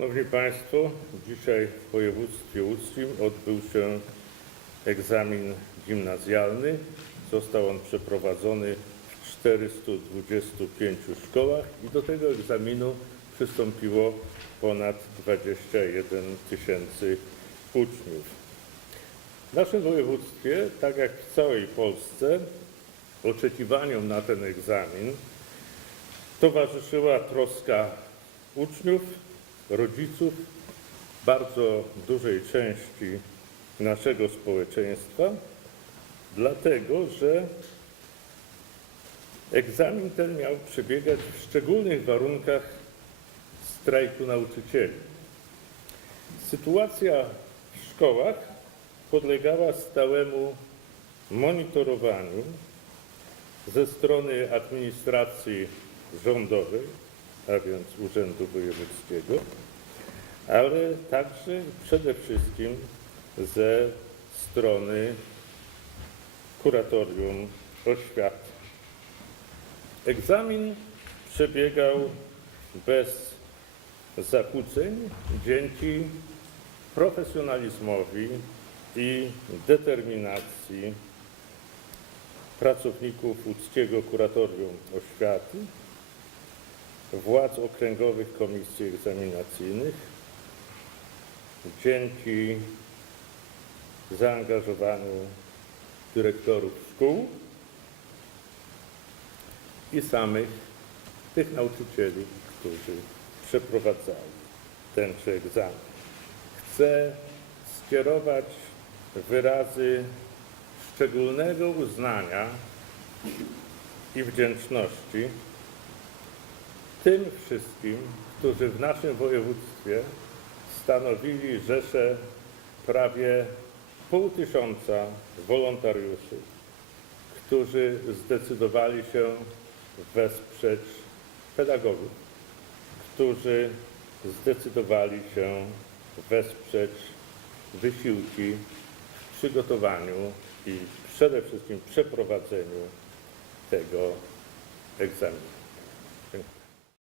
Szanowni Państwo, dzisiaj w województwie łódzkim odbył się egzamin gimnazjalny. Został on przeprowadzony w 425 szkołach i do tego egzaminu przystąpiło ponad 21 tysięcy uczniów. W naszym województwie, tak jak w całej Polsce, oczekiwaniom na ten egzamin towarzyszyła troska uczniów, rodziców, bardzo dużej części naszego społeczeństwa, dlatego że egzamin ten miał przebiegać w szczególnych warunkach strajku nauczycieli. Sytuacja w szkołach podlegała stałemu monitorowaniu ze strony administracji rządowej, a więc Urzędu Wojewódzkiego, ale także przede wszystkim ze strony Kuratorium Oświaty. Egzamin przebiegał bez zakłóceń dzięki profesjonalizmowi i determinacji pracowników łódzkiego Kuratorium Oświaty, władz okręgowych komisji egzaminacyjnych, dzięki zaangażowaniu dyrektorów szkół i samych tych nauczycieli, którzy przeprowadzali tenże egzamin. Chcę skierować wyrazy szczególnego uznania i wdzięczności tym wszystkim, którzy w naszym województwie stanowili rzeszę prawie pół tysiąca wolontariuszy, którzy zdecydowali się wesprzeć pedagogów, którzy zdecydowali się wesprzeć wysiłki w przygotowaniu i przede wszystkim przeprowadzeniu tego egzaminu.